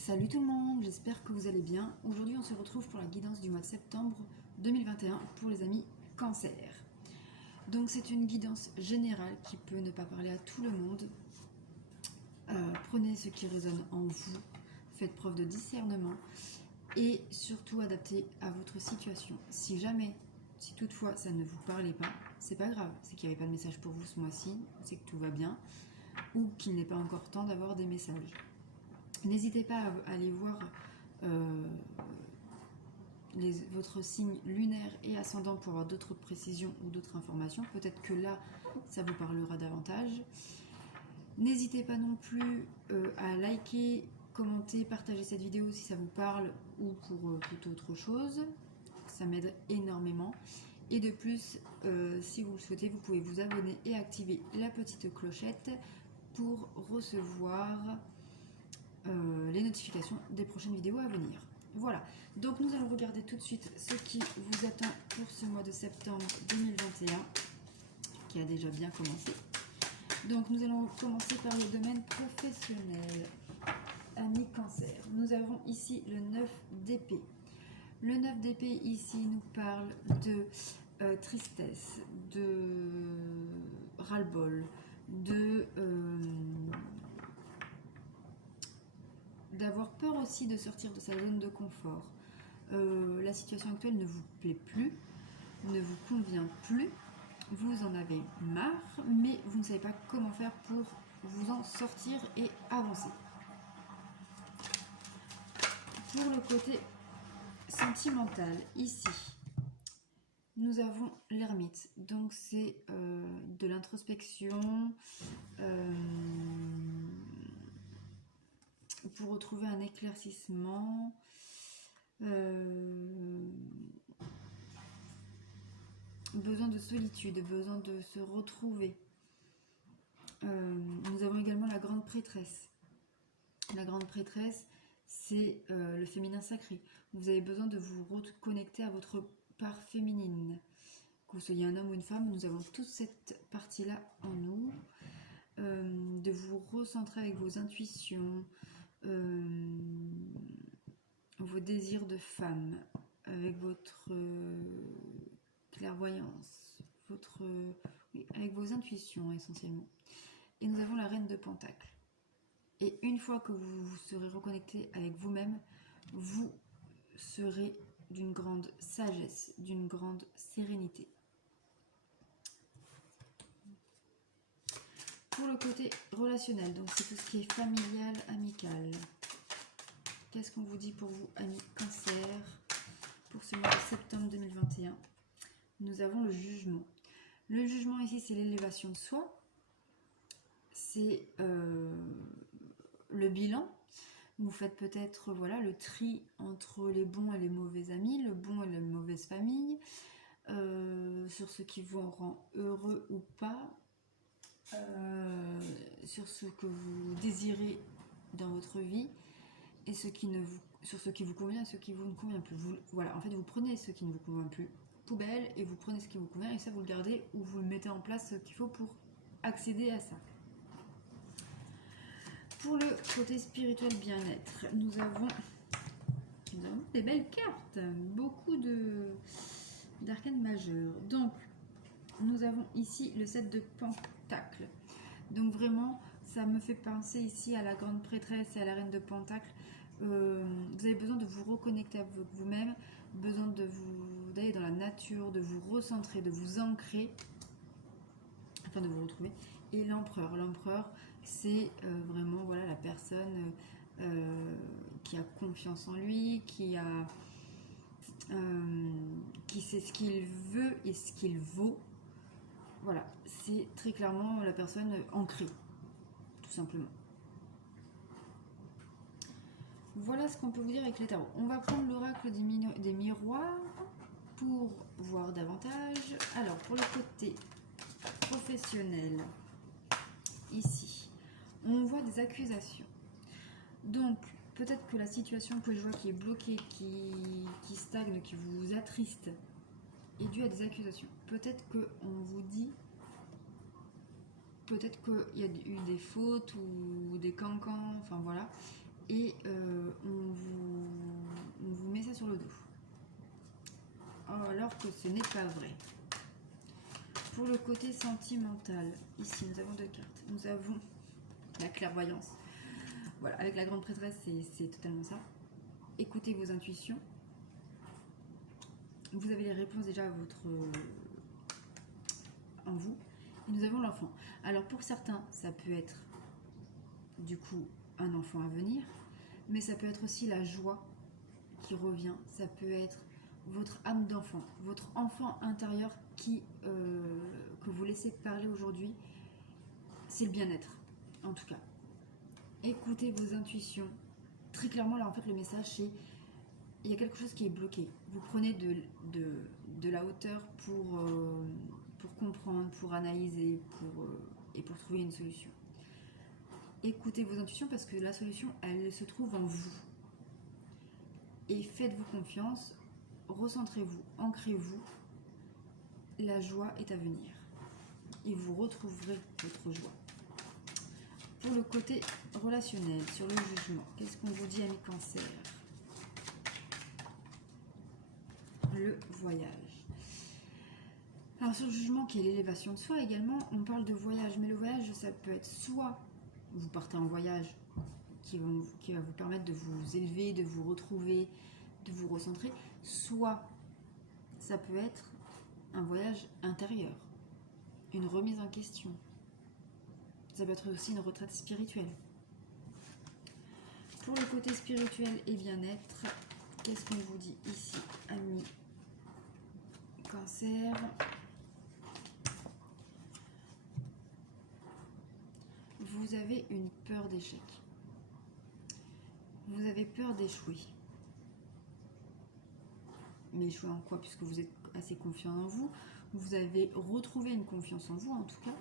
Salut tout le monde, j'espère que vous allez bien. Aujourd'hui on se retrouve pour la guidance du mois de septembre 2021 pour les amis Cancer. Donc c'est une guidance générale qui peut ne pas parler à tout le monde. Prenez ce qui résonne en vous, faites preuve de discernement et surtout adaptez à votre situation. Si toutefois ça ne vous parlait pas, c'est pas grave, c'est qu'il n'y avait pas de message pour vous ce mois-ci, c'est que tout va bien ou qu'il n'est pas encore temps d'avoir des messages. N'hésitez pas à aller voir votre signe lunaire et ascendant pour avoir d'autres précisions ou d'autres informations. Peut-être que là, ça vous parlera davantage. N'hésitez pas non plus à liker, commenter, partager cette vidéo si ça vous parle ou pour toute autre chose. Ça m'aide énormément. Et de plus, si vous le souhaitez, vous pouvez vous abonner et activer la petite clochette pour recevoir les notifications des prochaines vidéos à venir. Voilà, donc nous allons regarder tout de suite ce qui vous attend pour ce mois de septembre 2021 qui a déjà bien commencé. Donc nous allons commencer par le domaine professionnel. Amis Cancer, nous avons ici le 9 d'épée. Le 9 d'épée ici nous parle de tristesse, de ras-le-bol, d'avoir peur aussi de sortir de sa zone de confort. La situation actuelle ne vous plaît plus, ne vous convient plus, vous en avez marre, mais vous ne savez pas comment faire pour vous en sortir et avancer. Pour le côté sentimental, ici, nous avons l'ermite. Donc c'est de l'introspection, pour retrouver un éclaircissement, besoin de solitude, besoin de se retrouver. Nous avons également la grande prêtresse. La grande prêtresse, c'est le féminin sacré. Vous avez besoin de vous reconnecter à votre part féminine. Que vous soyez un homme ou une femme, nous avons toute cette partie-là en nous. De vous recentrer avec vos intuitions, vos désirs de femme, avec votre clairvoyance, avec vos intuitions essentiellement. Et nous avons la reine de Pentacles. Et une fois que vous vous serez reconnecté avec vous-même, vous serez d'une grande sagesse, d'une grande sérénité. Pour le côté relationnel, donc c'est tout ce qui est familial, amical. Qu'est-ce qu'on vous dit pour vous, amis Cancer, pour ce mois de septembre 2021? Nous avons le jugement. Le jugement ici, c'est l'élévation de soi. C'est le bilan. Vous faites peut-être le tri entre les bons et les mauvais amis, le bon et la mauvaise famille, sur ce qui vous rend heureux ou pas, sur ce que vous désirez dans votre vie et sur ce qui vous convient et ce qui vous ne convient plus. En fait, vous prenez ce qui ne vous convient plus, poubelle, et vous prenez ce qui vous convient et ça vous le gardez ou vous le mettez en place ce qu'il faut pour accéder à ça. Pour le côté spirituel bien-être, nous avons des belles cartes, beaucoup d'arcanes majeures. Donc, nous avons ici le 7 de Pentacles. Donc vraiment, ça me fait penser ici à la grande prêtresse et à la reine de Pentacles. Vous avez besoin de vous reconnecter avec vous-même, besoin d'aller dans la nature, de vous recentrer, de vous ancrer, afin de vous retrouver. Et l'empereur, c'est vraiment la personne qui a confiance en lui, qui sait ce qu'il veut et ce qu'il vaut. Voilà, c'est très clairement la personne ancrée, tout simplement. Voilà ce qu'on peut vous dire avec les tarots. On va prendre l'oracle des miroirs pour voir davantage. Alors, pour le côté professionnel, ici, on voit des accusations. Donc, peut-être que la situation que je vois qui est bloquée, qui stagne, qui vous attriste, est due à des accusations. Peut-être qu'on vous dit, peut-être qu'il y a eu des fautes ou des cancans, enfin voilà, et on vous met ça sur le dos. Alors que ce n'est pas vrai. Pour le côté sentimental, ici nous avons 2 cartes. Nous avons la clairvoyance. Voilà, avec la grande prêtresse, c'est totalement ça. Écoutez vos intuitions. Vous avez les réponses déjà en vous. Et nous avons l'enfant. Alors pour certains, ça peut être du coup un enfant à venir, mais ça peut être aussi la joie qui revient. Ça peut être votre âme d'enfant, votre enfant intérieur que vous laissez parler aujourd'hui. C'est le bien-être, en tout cas. Écoutez vos intuitions. Très clairement, là, en fait, le message, c'est il y a quelque chose qui est bloqué. Vous prenez de la hauteur pour comprendre, pour analyser, et pour trouver une solution. Écoutez vos intuitions parce que la solution, elle se trouve en vous. Et faites-vous confiance, recentrez-vous, ancrez-vous. La joie est à venir. Et vous retrouverez votre joie. Pour le côté relationnel, sur le jugement, qu'est-ce qu'on vous dit, amis Cancer? Le voyage. Alors sur le jugement qui est l'élévation de soi également, on parle de voyage, mais le voyage ça peut être soit vous partez en voyage qui va vous permettre de vous élever, de vous retrouver, de vous recentrer, soit ça peut être un voyage intérieur, une remise en question. Ça peut être aussi une retraite spirituelle. Pour le côté spirituel et bien-être, qu'est-ce qu'on vous dit ici, amis Cancer? Vous avez une peur d'échec. Vous avez peur d'échouer. Mais échouer en quoi? Puisque vous êtes assez confiant en vous. Vous avez retrouvé une confiance en vous, en tout cas.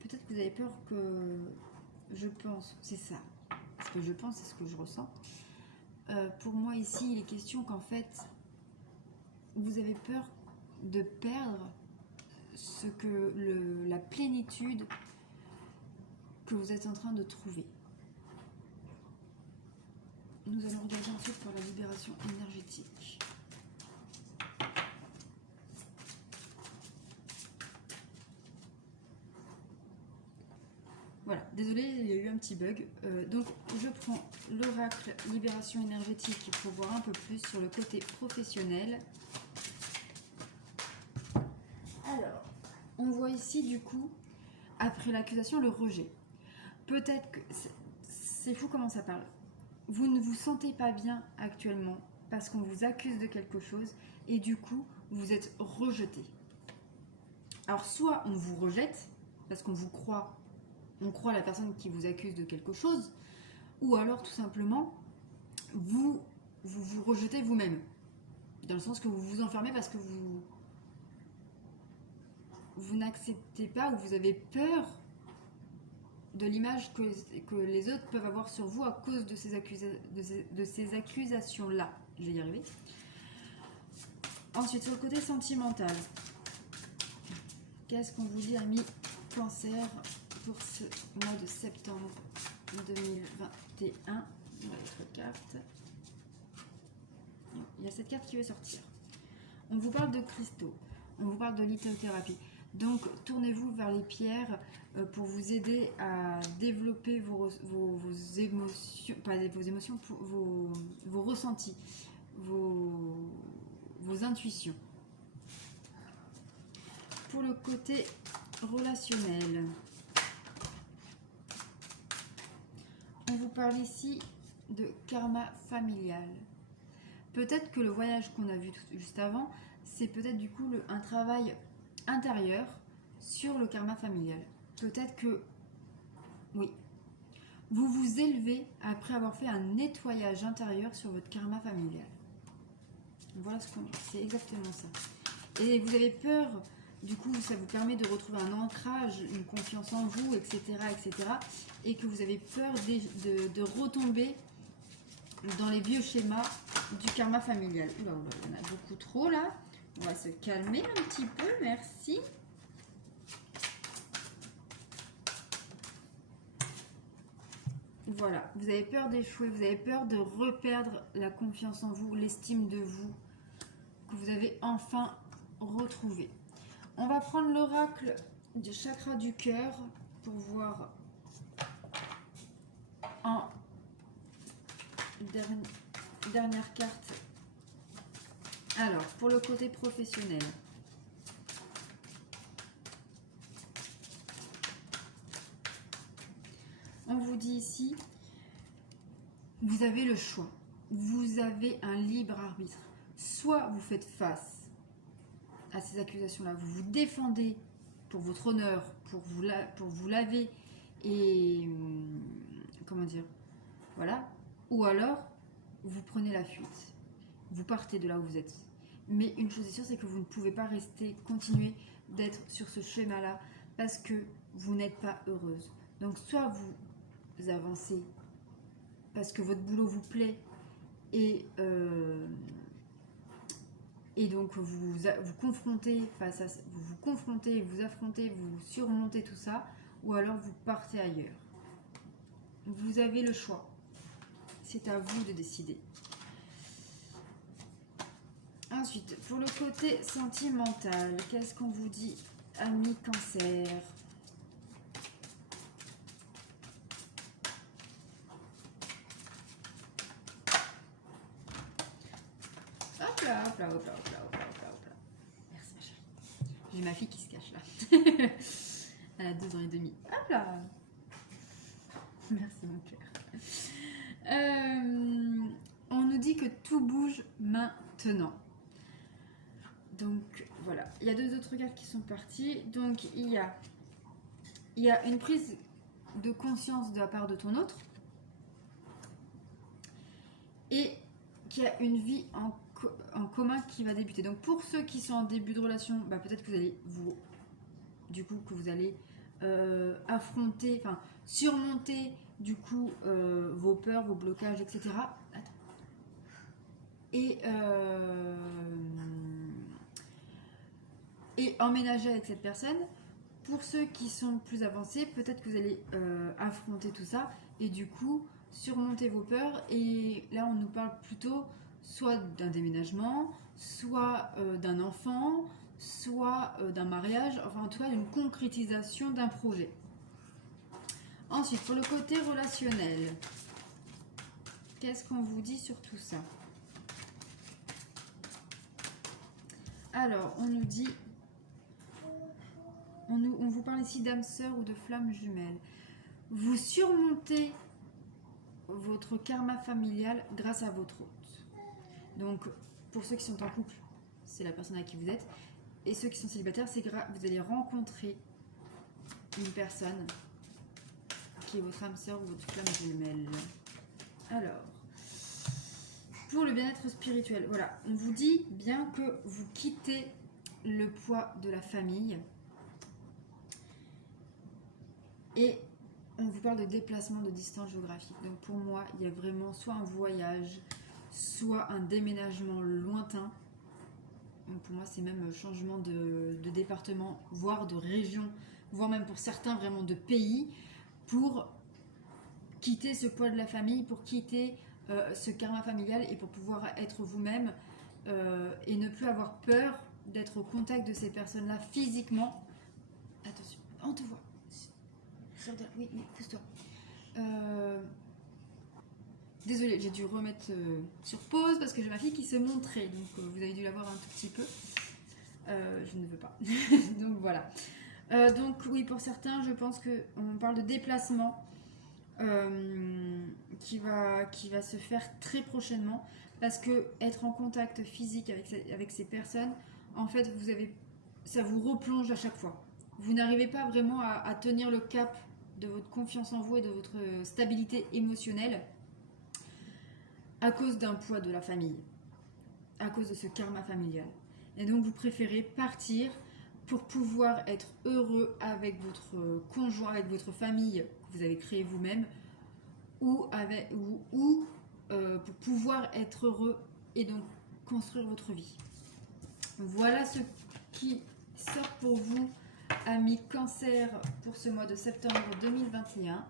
Peut-être que vous avez peur que... Je pense, c'est ça. Ce que je pense, c'est ce que je ressens. Pour moi, ici, il est question qu'en fait, vous avez peur de perdre la plénitude que vous êtes en train de trouver. Nous allons regarder ensuite pour la libération énergétique. Voilà, désolé, il y a eu un petit bug. Donc, je prends l'oracle libération énergétique pour voir un peu plus sur le côté professionnel. Alors, on voit ici, du coup, après l'accusation, le rejet. Peut-être que... C'est fou comment ça parle. Vous ne vous sentez pas bien actuellement parce qu'on vous accuse de quelque chose et du coup, vous êtes rejeté. Alors, soit on vous rejette parce qu'on vous croit, on croit la personne qui vous accuse de quelque chose, ou alors tout simplement, vous rejetez vous-même. Dans le sens que vous vous enfermez parce que vous n'acceptez pas ou vous avez peur de l'image que les autres peuvent avoir sur vous à cause de ces accusations-là. Je vais y arriver. Ensuite, sur le côté sentimental, qu'est-ce qu'on vous dit, amis Cancer, pour ce mois de septembre 2021? Votre carte. Il y a cette carte qui va sortir. On vous parle de cristaux, on vous parle de lithothérapie. Donc, tournez-vous vers les pierres pour vous aider à développer vos émotions, pas vos émotions, vos ressentis, vos intuitions. Pour le côté relationnel, on vous parle ici de karma familial. Peut-être que le voyage qu'on a vu juste avant, c'est peut-être du coup un travail intérieur sur le karma familial. Peut-être que, oui, vous vous élevez après avoir fait un nettoyage intérieur sur votre karma familial. Voilà c'est exactement ça. Et vous avez peur, du coup, ça vous permet de retrouver un ancrage, une confiance en vous, etc., etc. Et que vous avez peur de retomber dans les vieux schémas du karma familial. Oula, il y en a beaucoup trop là. On va se calmer un petit peu, merci. Voilà, vous avez peur d'échouer, vous avez peur de reperdre la confiance en vous, l'estime de vous, que vous avez enfin retrouvé. On va prendre l'oracle du chakra du cœur pour voir en dernière carte. Alors, pour le côté professionnel. On vous dit ici, vous avez le choix. Vous avez un libre arbitre. Soit vous faites face à ces accusations-là, vous vous défendez pour votre honneur, pour vous laver et... comment dire, voilà. Ou alors, vous prenez la fuite. Vous partez de là où vous êtes. Mais une chose est sûre, c'est que vous ne pouvez pas continuer d'être sur ce schéma-là parce que vous n'êtes pas heureuse. Donc, soit vous avancez parce que votre boulot vous plaît et donc vous confrontez vous confrontez, vous affrontez, vous surmontez tout ça, ou alors vous partez ailleurs. Vous avez le choix. C'est à vous de décider. Ensuite, pour le côté sentimental, qu'est-ce qu'on vous dit, amis Cancer? Hop là, hop là, hop là, hop là, hop là, hop là, hop là. Merci ma chérie. J'ai ma fille qui se cache là. Elle a 2 ans et demi. Hop là. Merci mon cœur. On nous dit que tout bouge maintenant. Donc voilà, il y a 2 autres cartes qui sont parties. Donc il y a une prise de conscience de la part de ton autre et qu'il y a une vie en commun qui va débuter. Donc pour ceux qui sont en début de relation, bah, peut-être que vous allez affronter, enfin surmonter du coup vos peurs, vos blocages, etc. Attends. Et emménager avec cette personne. Pour ceux qui sont plus avancés, peut-être que vous allez affronter tout ça et du coup surmonter vos peurs. Et là, on nous parle plutôt soit d'un déménagement, soit d'un enfant, soit d'un mariage, enfin en tout cas d'une concrétisation d'un projet. Ensuite, pour le côté relationnel, qu'est-ce qu'on vous dit sur tout ça? Alors, on nous dit... On vous parle ici d'âme sœur ou de flamme jumelle. Vous surmontez votre karma familial grâce à votre hôte. Donc, pour ceux qui sont en couple, c'est la personne avec qui vous êtes. Et ceux qui sont célibataires, c'est que vous allez rencontrer une personne qui est votre âme sœur ou votre flamme jumelle. Alors, pour le bien-être spirituel, voilà, on vous dit bien que vous quittez le poids de la famille. Et on vous parle de déplacement de distance géographique. Donc pour moi, il y a vraiment soit un voyage, soit un déménagement lointain. Donc pour moi, c'est même changement de département, voire de région, voire même pour certains vraiment de pays, pour quitter ce poids de la famille, pour quitter ce karma familial et pour pouvoir être vous-même et ne plus avoir peur d'être au contact de ces personnes-là physiquement. Attention, on te voit. Oui, pousse-toi. Désolée, j'ai dû remettre sur pause parce que j'ai ma fille qui se montrait. Donc vous avez dû la voir un tout petit peu. Je ne veux pas. Donc voilà. Donc oui, pour certains, je pense qu'on parle de déplacement qui va se faire très prochainement. Parce que être en contact physique avec ces personnes, en fait, ça vous replonge à chaque fois. Vous n'arrivez pas vraiment à tenir le cap de votre confiance en vous et de votre stabilité émotionnelle à cause d'un poids de la famille, à cause de ce karma familial. Et donc vous préférez partir pour pouvoir être heureux avec votre conjoint, avec votre famille que vous avez créée vous-même, ou pour pouvoir être heureux et donc construire votre vie. Voilà ce qui sort pour vous, amis Cancer, pour ce mois de septembre 2021.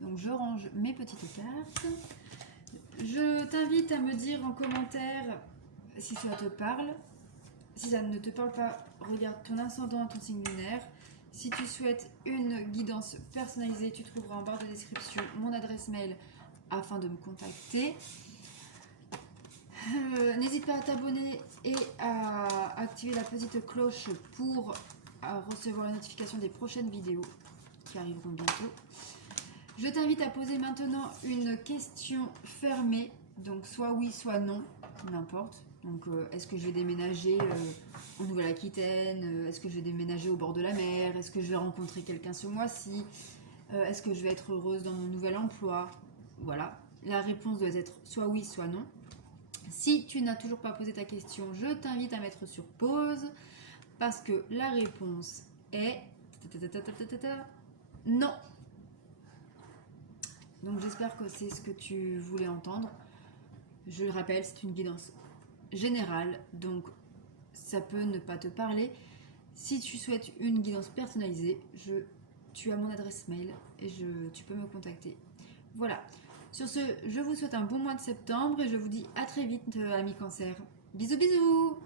Donc je range mes petites cartes. Je t'invite à me dire en commentaire si ça te parle. Si ça ne te parle pas, regarde ton ascendant et ton signe lunaire. Si tu souhaites une guidance personnalisée, tu trouveras en barre de description mon adresse mail afin de me contacter. N'hésite pas à t'abonner et à activer la petite cloche pour recevoir la notification des prochaines vidéos qui arriveront bientôt. Je t'invite à poser maintenant une question fermée, donc soit oui, soit non, n'importe. Donc est-ce que je vais déménager en Nouvelle-Aquitaine? Est-ce que je vais déménager au bord de la mer? Est-ce que je vais rencontrer quelqu'un ce mois-ci? Est-ce que je vais être heureuse dans mon nouvel emploi? Voilà, la réponse doit être soit oui, soit non. Si tu n'as toujours pas posé ta question, je t'invite à mettre sur pause parce que la réponse est non. Donc j'espère que c'est ce que tu voulais entendre. Je le rappelle, c'est une guidance générale, donc ça peut ne pas te parler. Si tu souhaites une guidance personnalisée, tu as mon adresse mail et tu peux me contacter. Voilà. Sur ce, je vous souhaite un bon mois de septembre et je vous dis à très vite, amis Cancer. Bisous bisous!